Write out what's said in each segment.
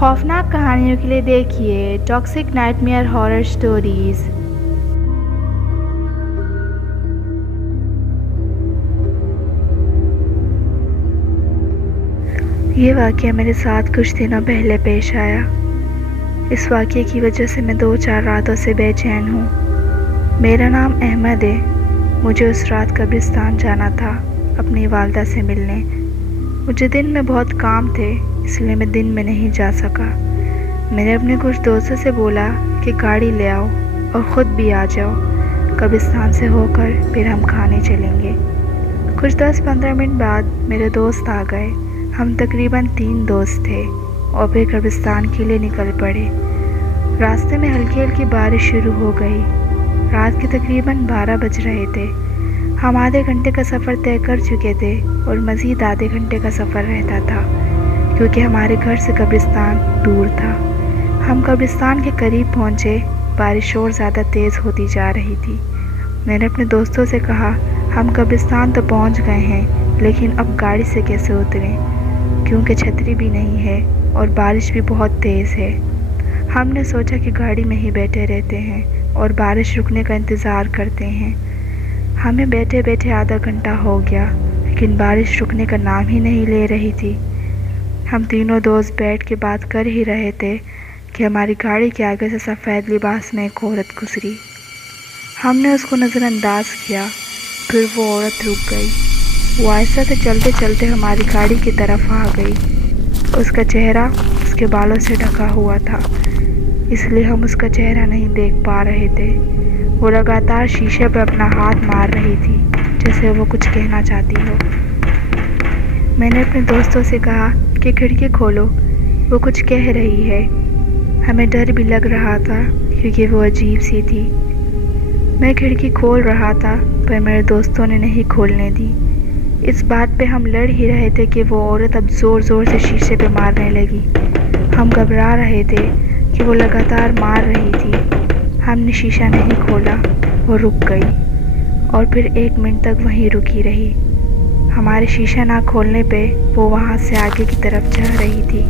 خوفناک کہانیوں کے لیے دیکھیے ٹاکسک نائٹمیئر ہارر سٹوریز۔ یہ واقعہ میرے ساتھ کچھ دنوں پہلے پیش آیا۔ اس واقعے کی وجہ سے میں 2-4 راتوں سے بے چین ہوں۔ میرا نام احمد ہے۔ مجھے اس رات قبرستان جانا تھا اپنی والدہ سے ملنے۔ مجھے دن میں بہت کام تھے، اس لیے میں دن میں نہیں جا سکا۔ میں نے اپنے کچھ دوستوں سے بولا کہ گاڑی لے آؤ اور خود بھی آ جاؤ، قبرستان سے ہو کر پھر ہم کھانے چلیں گے۔ کچھ 10-15 منٹ بعد میرے دوست آ گئے۔ ہم تقریباً 3 دوست تھے اور پھر قبرستان کے لیے نکل پڑے۔ راستے میں ہلکی ہلکی بارش شروع ہو گئی۔ رات کے تقریباً 12 بج رہے تھے۔ ہم آدھے گھنٹے کا سفر طے کر چکے تھے اور مزید آدھے گھنٹے کا سفر رہتا تھا، کیونکہ ہمارے گھر سے قبرستان دور تھا۔ ہم قبرستان کے قریب پہنچے، بارش اور زیادہ تیز ہوتی جا رہی تھی۔ میں نے اپنے دوستوں سے کہا، ہم قبرستان تو پہنچ گئے ہیں، لیکن اب گاڑی سے کیسے اتریں، کیونکہ چھتری بھی نہیں ہے اور بارش بھی بہت تیز ہے۔ ہم نے سوچا کہ گاڑی میں ہی بیٹھے رہتے ہیں اور بارش رکنے کا انتظار کرتے ہیں۔ ہمیں بیٹھے بیٹھے آدھا گھنٹہ ہو گیا، لیکن بارش رکنے کا نام ہی نہیں لے رہی تھی۔ ہم تینوں دوست بیٹھ کے بات کر ہی رہے تھے کہ ہماری گاڑی کے آگے سے سفید لباس میں ایک عورت گزری۔ ہم نے اس کو نظر انداز کیا، پھر وہ عورت رک گئی۔ وہ آہستہ سے چلتے چلتے ہماری گاڑی کی طرف آ گئی۔ اس کا چہرہ اس کے بالوں سے ڈھکا ہوا تھا، اس لیے ہم اس کا چہرہ نہیں دیکھ پا رہے تھے۔ وہ لگاتار شیشے پر اپنا ہاتھ مار رہی تھی، جیسے وہ کچھ کہنا چاہتی ہو۔ میں نے اپنے دوستوں سے کہا کہ کھڑکی کھولو، وہ کچھ کہہ رہی ہے۔ ہمیں ڈر بھی لگ رہا تھا کیونکہ وہ عجیب سی تھی۔ میں کھڑکی کھول رہا تھا پر میرے دوستوں نے نہیں کھولنے دی۔ اس بات پہ ہم لڑ ہی رہے تھے کہ وہ عورت اب زور زور سے شیشے پہ مارنے لگی۔ ہم گھبرا رہے تھے کہ وہ لگاتار مار رہی تھی۔ ہم نے شیشہ نہیں کھولا، وہ رک گئی اور پھر 1 منٹ تک وہیں رکی رہی۔ ہمارے شیشہ نہ کھولنے پہ وہ وہاں سے آگے کی طرف جا رہی تھی۔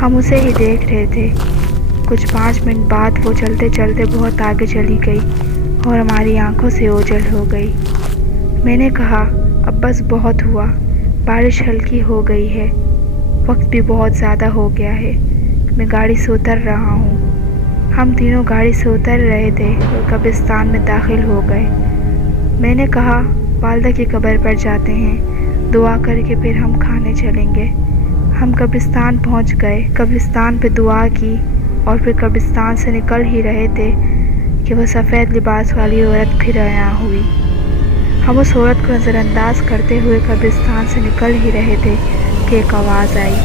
ہم اسے ہی دیکھ رہے تھے۔ کچھ 5 منٹ بعد وہ چلتے چلتے بہت آگے چلی گئی اور ہماری آنکھوں سے اوجھل ہو گئی۔ میں نے کہا، اب بس بہت ہوا، بارش ہلکی ہو گئی ہے، وقت بھی بہت زیادہ ہو گیا ہے، میں گاڑی سے اتر رہا ہوں۔ ہم تینوں گاڑی سے اتر رہے تھے اور قبرستان میں داخل ہو گئے۔ میں نے کہا، والدہ کی قبر پر جاتے ہیں، دعا کر کے پھر ہم کھانے چلیں گے۔ ہم قبرستان پہنچ گئے، قبرستان پہ دعا کی اور پھر قبرستان سے نکل ہی رہے تھے کہ وہ سفید لباس والی عورت پھر عیاں ہوئی۔ ہم اس عورت کو نظر انداز کرتے ہوئے قبرستان سے نکل ہی رہے تھے کہ ایک آواز آئی۔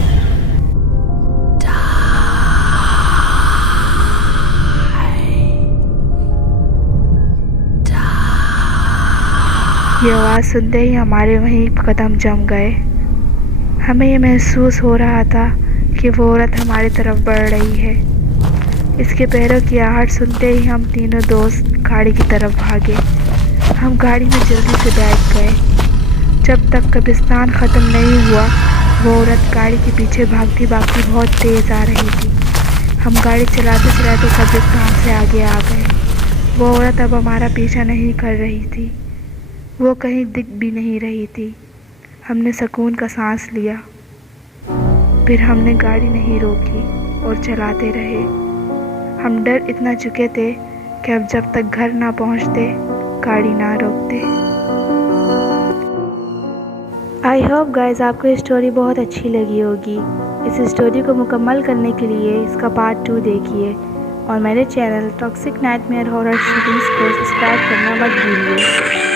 یہ آواز سنتے ہی ہمارے وہیں قدم جم گئے۔ ہمیں یہ محسوس ہو رہا تھا کہ وہ عورت ہماری طرف بڑھ رہی ہے۔ اس کے پیروں کی آہٹ سنتے ہی ہم تینوں دوست گاڑی کی طرف بھاگے۔ ہم گاڑی میں جلدی سے بیٹھ گئے۔ جب تک قبرستان ختم نہیں ہوا، وہ عورت گاڑی کے پیچھے بھاگتی بھاگتی بہت تیز آ رہی تھی۔ ہم گاڑی چلاتے چلاتے قبرستان سے آگے آ گئے۔ وہ عورت اب ہمارا پیچھا نہیں کر رہی تھی، وہ کہیں دکھ بھی نہیں رہی تھی۔ ہم نے سکون کا سانس لیا، پھر ہم نے گاڑی نہیں روکی اور چلاتے رہے۔ ہم ڈر اتنا چکے تھے کہ اب جب تک گھر نہ پہنچتے گاڑی نہ روکتے۔ آئی ہوپ گائز آپ کو یہ اسٹوری بہت اچھی لگی ہوگی۔ اس اسٹوری کو مکمل کرنے کے لیے اس کا پارٹ 2 دیکھیے اور میرے چینل ٹاکسک نائٹمیئر ہارر سٹوریز کو سبسکرائب کرنا مت بھولیے۔